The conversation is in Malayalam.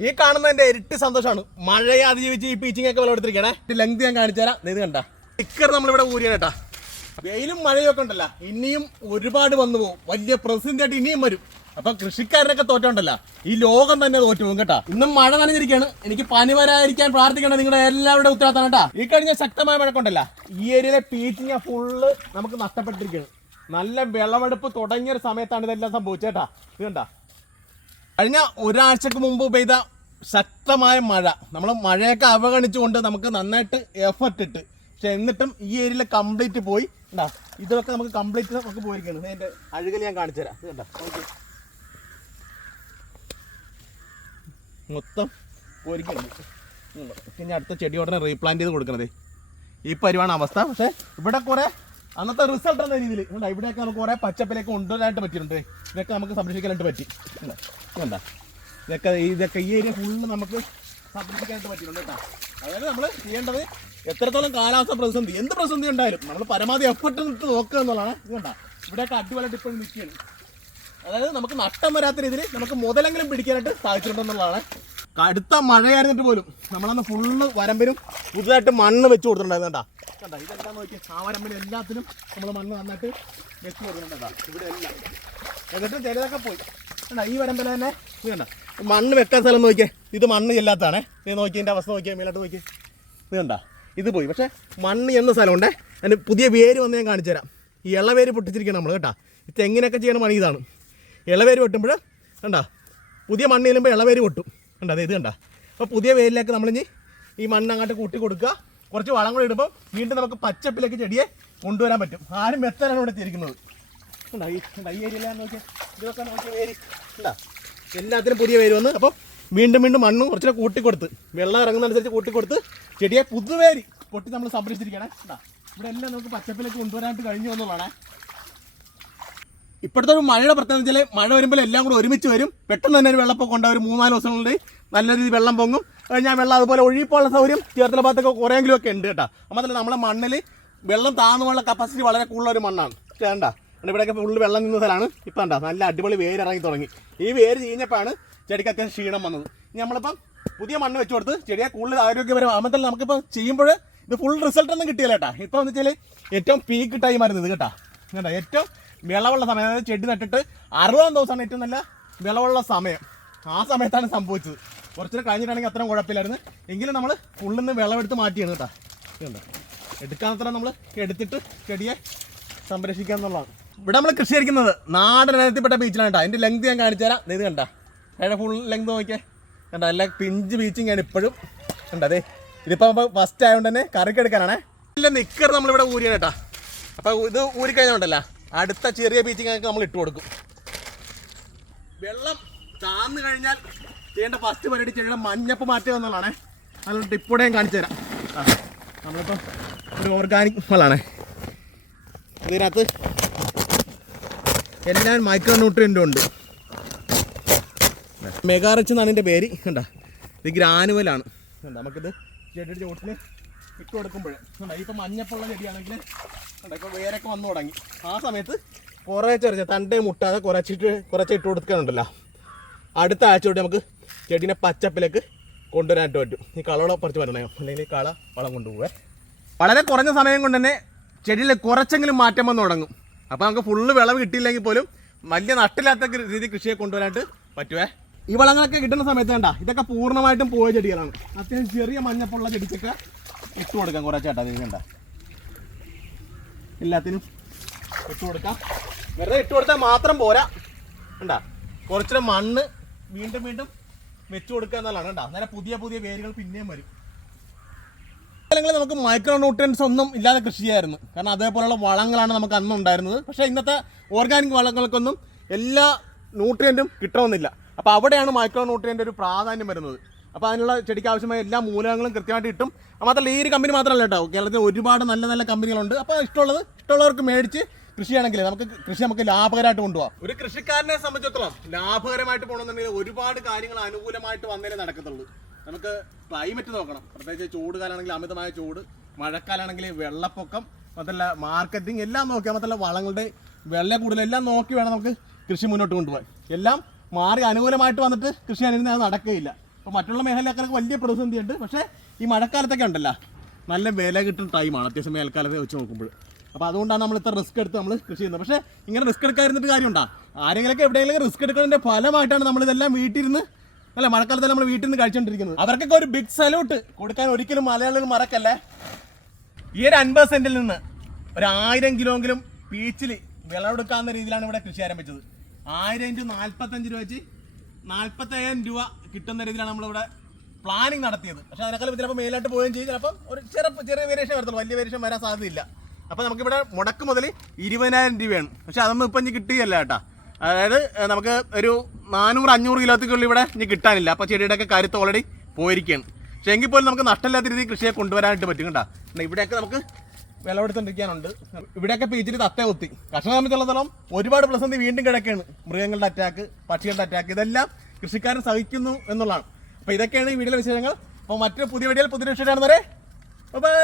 ഈ കാണുന്ന എന്റെ ഇരട്ടി സന്തോഷമാണ്. മഴയെ അതിജീവിച്ച് ഈ പീച്ചിങ് ഒക്കെ വിളവെടുത്തിരിക്കണേ. ലെങ്ത് ഞാൻ കാണിച്ചു തരാം. ഇത് കണ്ട. സ്റ്റിക്കർ നമ്മളിവിടെ ഊരിയാണ് കേട്ടാ. വെയിലും മഴയൊക്കെ ഉണ്ടല്ല. ഇനിയും ഒരുപാട് വന്നു പോകും. വലിയ പ്രതിസന്ധിയായിട്ട് ഇനിയും വരും. അപ്പൊ കൃഷിക്കാരനൊക്കെ തോറ്റുണ്ടല്ലോ. ഈ ലോകം തന്നെ തോറ്റു പോകും കേട്ടാ. ഇന്നും മഴ നനഞ്ഞിരിക്കുകയാണ്. എനിക്ക് പനി വരാതിരിക്കാൻ പ്രാർത്ഥിക്കണം നിങ്ങളുടെ എല്ലാവരുടെ ഉത്തരവാദിത്തമാണ് കേട്ടാ. ഈ കഴിഞ്ഞ ശക്തമായ മഴക്കുണ്ടല്ല ഈ ഏരിയയിലെ പീച്ചിങ് ഫുള്ള് നമുക്ക് നഷ്ടപ്പെട്ടിരിക്കുകയാണ്. നല്ല വിളവെടുപ്പ് തുടങ്ങിയ ഒരു സമയത്താണ് ഇതെല്ലാം സംഭവിച്ചേട്ടാ ഇത് കണ്ടാ. കഴിഞ്ഞ ഒരാഴ്ചക്ക് മുമ്പ് പെയ്ത ശക്തമായ മഴ. നമ്മൾ മഴയൊക്കെ അവഗണിച്ചുകൊണ്ട് നമുക്ക് നന്നായിട്ട് എഫർട്ട് ഇട്ട്. പക്ഷെ എന്നിട്ടും ഈ ഏരിയയിൽ കംപ്ലീറ്റ് പോയി. ഉണ്ടാ ഇതൊക്കെ നമുക്ക് കംപ്ലീറ്റ് നമുക്ക് പോയിരിക്കുകയാണ് എന്റെ അഴുകൽ ഞാൻ കാണിച്ചു തരാം. മൊത്തം പോയിരിക്കുകയാണ് ഉം. പിന്നെ അടുത്ത ചെടി ഉടനെ റീപ്ലാന്റ് ചെയ്ത് കൊടുക്കണത്. ഈ പരിവാണ് അവസ്ഥ. പക്ഷെ ഇവിടെ കുറെ അന്നത്തെ റിസൾട്ട് എന്ന രീതിയിൽ ഉണ്ടാ ഇവിടെയൊക്കെ നമുക്ക് കുറെ പച്ചപ്പിലേക്ക് കൊണ്ടുവരാനായിട്ട് പറ്റിയിട്ടുണ്ട്. ഇതൊക്കെ നമുക്ക് സംരക്ഷിക്കാനായിട്ട് പറ്റി. എന്താ ഇതൊക്കെ ഇതൊക്കെ ഈ ഏരിയ ഫുള്ള് നമുക്ക് സംരക്ഷിക്കാനായിട്ട് പറ്റിയിട്ടുണ്ട് കേട്ടോ. അതായത് നമ്മൾ ചെയ്യേണ്ടത് എത്രത്തോളം കാലാവസ്ഥ പ്രതിസന്ധി എന്ത് പ്രതിസന്ധി ഉണ്ടായാലും നമ്മൾ പരമാവധി എഫർട്ട് നിന്ന് നോക്കുക എന്നുള്ളതാണ്. ഇത് കണ്ടാ ഇവിടെയൊക്കെ അടിപൊളിയായിട്ട് ഇപ്പോഴും നിൽക്കുകയാണ്. അതായത് നമുക്ക് നഷ്ടം വരാത്ത രീതിയിൽ നമുക്ക് മുതലെങ്കിലും പിടിക്കാനായിട്ട് സാധിച്ചിട്ടുണ്ടെന്നുള്ളതാണ് കടുത്ത മഴയായിരുന്നിട്ട് പോലും നമ്മളന്ന് ഫുള്ള് വരമ്പിനും പുതുതായിട്ട് മണ്ണ് വെച്ച് കൊടുത്തിട്ടുണ്ടായിരുന്നു കേട്ടാ. കണ്ടാ നോക്കി ആ വരമ്പിനും എല്ലാത്തിനും നമ്മൾ മണ്ണ് നന്നായിട്ട് വെച്ച് കൊടുക്കുന്നുണ്ടാ ഇവിടെ എല്ലാം. എന്നിട്ട് ചിലതൊക്കെ പോയി. കേട്ടാ ഈ വരമ്പിൽ തന്നെ ഇത് മണ്ണ് വെക്കാൻ സ്ഥലം നോക്കിയേ. ഇത് മണ്ണ് ഇല്ലാത്തതാണേ. ഇത് നോക്കി എന്റെ അവസ്ഥ നോക്കിയാൽ മേലോട്ട് നോക്കി ഇത് കണ്ടാ ഇത് പോയി. പക്ഷേ മണ്ണ് എന്ന സ്ഥലമുണ്ട്. അതിന് പുതിയ വേര് വന്ന് ഞാൻ കാണിച്ചു തരാം. ഈ ഇളവേര് പൊട്ടിച്ചിരിക്കണം നമ്മൾ കേട്ടാ. തെങ്ങിനൊക്കെ ചെയ്യണ പണി ഇതാണ്. ഇളവേര് വെട്ടുമ്പോൾ കണ്ടാ പുതിയ മണ്ണ് ചെല്ലുമ്പോൾ ഇളവേര് പൊട്ടും. കണ്ടാ? ദേ ഇത് കണ്ട? അപ്പോൾ പുതിയ വേരിലേക്ക് നമ്മളിനി ഈ മണ്ണ് അങ്ങോട്ട് കൂട്ടി കൊടുക്കുക. കുറച്ച് വളം കൂടി ഇടുമ്പോൾ വീണ്ടും നമുക്ക് പച്ചപ്പിലേക്ക് ചെടിയെ കൊണ്ടുവരാൻ പറ്റും. ആരും മെത്തനാണ് ഇവിടെ എത്തിയിരിക്കുന്നത് എല്ലാത്തിനും പുതിയ വേര് വന്ന് അപ്പോൾ വീണ്ടും വീണ്ടും മണ്ണ് കുറച്ചുകൂടെ കൂട്ടിക്കൊടുത്ത് വെള്ളം ഇറങ്ങുന്നതനുസരിച്ച് കൂട്ടിക്കൊടുത്ത് ചെടിയെ പുതുവേരി പൊട്ടി നമ്മൾ സംരക്ഷിച്ചിരിക്കണേ. ഇവിടെ എല്ലാം നമുക്ക് പച്ചപ്പിലേക്ക് കൊണ്ടുവരാനായിട്ട് കഴിഞ്ഞു എന്നുള്ളതാണ് ഇപ്പോഴത്തെ ഒരു മഴയുടെ പ്രത്യേകത വെച്ചാൽ മഴ വരുമ്പോൾ എല്ലാം കൂടെ ഒരുമിച്ച് വരും. പെട്ടെന്ന് തന്നെ ഒരു വെള്ളപ്പൊക്കം ഉണ്ടാവും ഒരു മൂന്നാൽ ദിവസങ്ങളിൽ നല്ല രീതിയിൽ വെള്ളം പൊങ്ങും. കഴിഞ്ഞാൽ വെള്ളം അതുപോലെ ഒഴിപ്പുള്ള സൗകര്യം ചേർത്തല ഭാഗത്തൊക്കെ കുറേയെങ്കിലും ഒക്കെ ഉണ്ട് കേട്ടോ. അപ്പം തന്നെ നമ്മുടെ മണ്ണിൽ വെള്ളം താന്നുമുള്ള കപ്പാസിറ്റി വളരെ കൂടുതൽ ഒരു മണ്ണാണ്. വേണ്ട ഇവിടെയൊക്കെ ഫുള്ള് വെള്ളം നിന്ന സ്ഥലമാണ്. ഇപ്പം ഉണ്ടാ നല്ല അടിപൊളി വേര് ഇറങ്ങി തുടങ്ങി. ഈ വേര് ചീഞ്ഞപ്പോഴാണ് ചെടിക്ക് അത്യാവശ്യം ക്ഷീണം വന്നത്. ഇനി നമ്മളിപ്പം പുതിയ മണ്ണ് വെച്ച് കൊടുത്ത് ചെടിയെ കൂടുതൽ ആരോഗ്യപരം മാത്രമല്ല നമുക്കിപ്പോൾ ചെയ്യുമ്പോൾ ഇത് ഫുൾ റിസൾട്ടൊന്നും കിട്ടിയില്ല കേട്ടോ. ഇപ്പം എന്ന് വെച്ചാൽ ഏറ്റവും പീക്ക് ടൈം ആയിരുന്നു ഇത് കേട്ടോ. കേട്ടോ ഏറ്റവും വിളവുള്ള സമയം അതായത് ചെടി നട്ടിട്ട് അറുപതാം ദിവസമാണ് ഏറ്റവും നല്ല വിളവുള്ള സമയം. ആ സമയത്താണ് സംഭവിച്ചത്. കുറച്ചുകൂടെ കഴിഞ്ഞിട്ടാണെങ്കിൽ അത്രയും കുഴപ്പമില്ലായിരുന്നു. എങ്കിലും നമ്മൾ ഫുള്ളിൽ നിന്ന് വിളവെടുത്ത് മാറ്റിയാണ് കേട്ടോ. ഇതുണ്ട്. എടുക്കാനത്ര നമ്മൾ എടുത്തിട്ട് ചെടിയെ സംരക്ഷിക്കുക എന്നുള്ളതാണ്. ഇവിടെ നമ്മൾ കൃഷി ചെയ്യുന്നത് നാടൻ ഇനത്തിൽപ്പെട്ട ബീച്ചിലാണ് കേട്ടോ. അതിന്റെ ലെങ്ത് ഞാൻ കാണിച്ചു തരാം. ഇത് കണ്ട. അതിന്റെ ഫുൾ ലെങ്ത് നോക്കിയേ. കണ്ട അല്ല പിഞ്ച് ബീച്ചും ഞാൻ ഇപ്പോഴും. കണ്ടതേ ഇതിപ്പോൾ ഫസ്റ്റ് ആയതുകൊണ്ട് തന്നെ കറിക്കെടുക്കാനാണേ ഇല്ല നിക്കർ നമ്മളിവിടെ ഊരിയാണ് കേട്ടോ. അപ്പോൾ ഇത് ഊരിക്കഴിഞ്ഞുണ്ടല്ലോ അടുത്ത ചെറിയ ബീച്ചിങ് നമ്മൾ ഇട്ട് കൊടുക്കും. വെള്ളം താന്നു കഴിഞ്ഞാൽ ചെയ്യേണ്ട ഫസ്റ്റ് പരിപാടി ചെയ്യേണ്ട മഞ്ഞപ്പ് മാറ്റുക എന്നുള്ളതാണേ. നല്ല ടിപ്പൂടെ ഞാൻ കാണിച്ചു തരാം. നമ്മളിപ്പോൾ ഒരു ഓർഗാനിക് വളമാണേ ഇതിനകത്ത് എല്ലാ മൈക്രോ ന്യൂട്രിയന്റും ഉണ്ട് മെഗാറിച്ച് എന്നാണ് എന്റെ പേര്. കണ്ട? ഇത് ഗ്രാനുവലാണ് നമുക്കിത് ചെടിയുടെ ചോട്ടിൽ ഇട്ട് കൊടുക്കുമ്പോൾ ഇപ്പം മഞ്ഞപ്പുള്ള ചെടിയാണെങ്കിൽ ഇപ്പോൾ വേരൊക്കെ വന്നു തുടങ്ങി. ആ സമയത്ത് കുറേ ചെറിയ തണ്ടേ മുട്ടാതെ കുറച്ചിട്ട് കുറച്ച് ഇട്ട് കൊടുക്കാനുണ്ടല്ലോ. അടുത്ത ആഴ്ച കൂടി നമുക്ക് ചെടീനെ പച്ചപ്പിലേക്ക് കൊണ്ടുവരാനായിട്ട് പറ്റും. ഈ കളവള കുറച്ച് വരണേ അല്ലെങ്കിൽ കള വളം കൊണ്ടുപോവേ. വളരെ കുറഞ്ഞ സമയം കൊണ്ട് തന്നെ ചെടിയിൽ കുറച്ചെങ്കിലും മാറ്റം വന്ന് തുടങ്ങും. അപ്പോൾ നമുക്ക് ഫുള്ള് വിളവ് കിട്ടിയില്ലെങ്കിൽ പോലും വലിയ നട്ടില്ലാത്ത രീതി കൃഷിയെ കൊണ്ടുവരാനായിട്ട് പറ്റുവേ. ഈ വളങ്ങളൊക്കെ കിട്ടുന്ന സമയത്ത് വേണ്ട ഇതൊക്കെ പൂർണമായിട്ടും പോയ ചെടികളാണ്. അത്യാവശ്യം ചെറിയ മഞ്ഞപ്പുള്ള ചെടിക്കൊക്കെ ഇട്ട് കൊടുക്കാം കുറച്ചേട്ടാ ഇത് വേണ്ട എല്ലാത്തിനും ഇട്ട് കൊടുക്കാം. വെറുതെ ഇട്ട് കൊടുത്താൽ മാത്രം പോരാ. കണ്ടാ? കുറച്ചുകൂടെ മണ്ണ് വീണ്ടും വീണ്ടും വെച്ചു കൊടുക്കുക എന്നുള്ളതാണ് കണ്ടാ. അന്നേരം പുതിയ പുതിയ വേരുകൾ പിന്നെയും വരും. അല്ലെങ്കിൽ നമുക്ക് മൈക്രോ ന്യൂട്രിയൻസ് ഒന്നും ഇല്ലാതെ കൃഷി ചെയ്യായിരുന്നു. കാരണം അതേപോലെയുള്ള വളങ്ങളാണ് നമുക്ക് അന്ന് ഉണ്ടായിരുന്നത്. പക്ഷേ ഇന്നത്തെ ഓർഗാനിക് വളങ്ങൾക്കൊന്നും എല്ലാ ന്യൂട്രിയന്റും കിട്ടണമെന്നില്ല. അപ്പോൾ അവിടെയാണ് മൈക്രോ ന്യൂട്രിയന്റെ ഒരു പ്രാധാന്യം വരുന്നത്. അപ്പോൾ അതിനുള്ള ചെടിക്ക് ആവശ്യമായ എല്ലാ മൂലകങ്ങളും കൃത്യമായിട്ട് കിട്ടും. മാത്രമല്ല ഈ ഒരു കമ്പനി മാത്രമല്ല കേട്ടോ. കേരളത്തിൽ ഒരുപാട് നല്ല നല്ല കമ്പനികളുണ്ട് അപ്പോൾ ഇഷ്ടമുള്ളത് ഇഷ്ടമുള്ളവർക്ക് മേടിച്ച് കൃഷിയാണെങ്കിൽ നമുക്ക് കൃഷി നമുക്ക് ലാഭകരമായിട്ട് കൊണ്ടുപോകാം ഒരു കൃഷിക്കാരനെ സംബന്ധിച്ചിടത്തോളം ലാഭകരമായിട്ട് പോകണമെന്നുണ്ടെങ്കിൽ ഒരുപാട് കാര്യങ്ങൾ അനുകൂലമായിട്ട് വന്നേ നടക്കത്തുള്ളൂ. നമുക്ക് ക്ലൈമറ്റ് നോക്കണം. പ്രത്യേകിച്ച് ചൂട് കാലാണെങ്കിൽ അമിതമായ ചൂട് മഴക്കാലാണെങ്കിൽ വെള്ളപ്പൊക്കം മാത്രമല്ല മാർക്കറ്റിംഗ് എല്ലാം നോക്കിയാൽ മാത്രമല്ല വളങ്ങളുടെ വെള്ള കൂടുതൽ എല്ലാം നോക്കി വേണം നമുക്ക് കൃഷി മുന്നോട്ട് കൊണ്ടുപോകാൻ. എല്ലാം മാറി അനുകൂലമായിട്ട് വന്നിട്ട് കൃഷി അനുകൂലം നടക്കുകയില്ല. അപ്പോൾ മറ്റുള്ള മേഖലക്കാർക്ക് വലിയ പ്രതിസന്ധിയുണ്ട് പക്ഷേ ഈ മഴക്കാലത്തൊക്കെ ഉണ്ടല്ലോ. നല്ല വില കിട്ടുന്ന ടൈമാണ് അത്യാവശ്യം മേൽക്കാലത്തെ വെച്ച് നോക്കുമ്പോൾ. അപ്പോൾ അതുകൊണ്ടാണ് നമ്മൾ ഇത്ര റിസ്ക് എടുത്ത് നമ്മൾ കൃഷി ചെയ്യുന്നത്. പക്ഷേ ഇങ്ങനെ റിസ്ക് എടുക്കാതിരുന്നിട്ട് കാര്യമുണ്ടോ? ആരെങ്കിലൊക്കെ എവിടെയെങ്കിലും റിസ്ക് എടുക്കുന്നതിന്റെ ഫലമായിട്ടാണ് നമ്മളിതെല്ലാം വീട്ടിലിരുന്ന് അല്ല മഴക്കാലത്ത് നമ്മൾ വീട്ടിൽ നിന്ന് കഴിച്ചുകൊണ്ടിരിക്കുന്നത്. അവർക്കൊക്കെ ഒരു ബിഗ് സല്യൂട്ട് കൊടുക്കാൻ ഒരിക്കലും മലയാളികൾ മറക്കല്ലേ? ഈ ഒരു അൻപത് സെന്റിൽ നിന്ന് ഒരു ആയിരം കിലോയെങ്കിലും പീച്ചിൽ വിളവെടുക്കാവുന്ന രീതിയിലാണ് ഇവിടെ കൃഷി ആരംഭിച്ചത്. ആയിരം ടു നാൽപ്പത്തഞ്ച് രൂപ വെച്ച് നാൽപ്പത്തയ്യായിരം രൂപ കിട്ടുന്ന രീതിയിലാണ് നമ്മളിവിടെ പ്ലാനിങ് നടത്തിയത്. പക്ഷെ അതിനേക്കാൾ ചിലപ്പോൾ മെയിലായിട്ട് പോവുകയും ചെയ്യും. ചിലപ്പം ഒരു ചെറുപ്പ് ചെറിയ വേരിയേഷൻ വരത്തുള്ളൂ. വലിയ വേരിയേഷൻ വരാൻ സാധ്യതയില്ല. അപ്പോൾ നമുക്കിവിടെ മുടക്ക് മുതൽ ഇരുപതിനായിരം രൂപയാണ്. പക്ഷെ അതൊന്നും ഇപ്പം ഇനി കിട്ടുകയല്ല കേട്ടോ. അതായത് നമുക്ക് ഒരു നാനൂറ് അഞ്ഞൂറ് കിലോത്തിക്കുള്ളിൽ ഇവിടെ ഇനി കിട്ടാനില്ല. അപ്പോൾ ചെടിയുടെ ഒക്കെ കാര്യത്ത് ഓൾറെഡി പോയിരിക്കുകയാണ്. പക്ഷേ എങ്കിൽ പോലും നമുക്ക് നഷ്ടമില്ലാത്ത രീതിയിൽ കൃഷിയെ കൊണ്ടുവരാനായിട്ട് പറ്റും കേട്ടോ. ഇവിടെയൊക്കെ നമുക്ക് വിളവെടുത്തോണ്ടിരിക്കാനുണ്ട് ഇവിടെയൊക്കെ പീച്ചിട്ട് തത്ത കുത്തി. കർഷകരെ സംബന്ധിച്ചിടത്തോളം ഒരുപാട് പ്രതിസന്ധി വീണ്ടും കിടക്കുകയാണ് മൃഗങ്ങളുടെ അറ്റാക്ക് പക്ഷികളുടെ അറ്റാക്ക് ഇതെല്ലാം കൃഷിക്കാരൻ സഹിക്കുന്നു എന്നുള്ളതാണ്. അപ്പോൾ ഇതൊക്കെയാണ് ഈ വീഡിയോയിലെ വിശേഷങ്ങൾ. അപ്പോൾ മറ്റൊരു പുതിയ വീഡിയോയിൽ പുതിയ വിഷയമാണെന്നവരെ ബൈ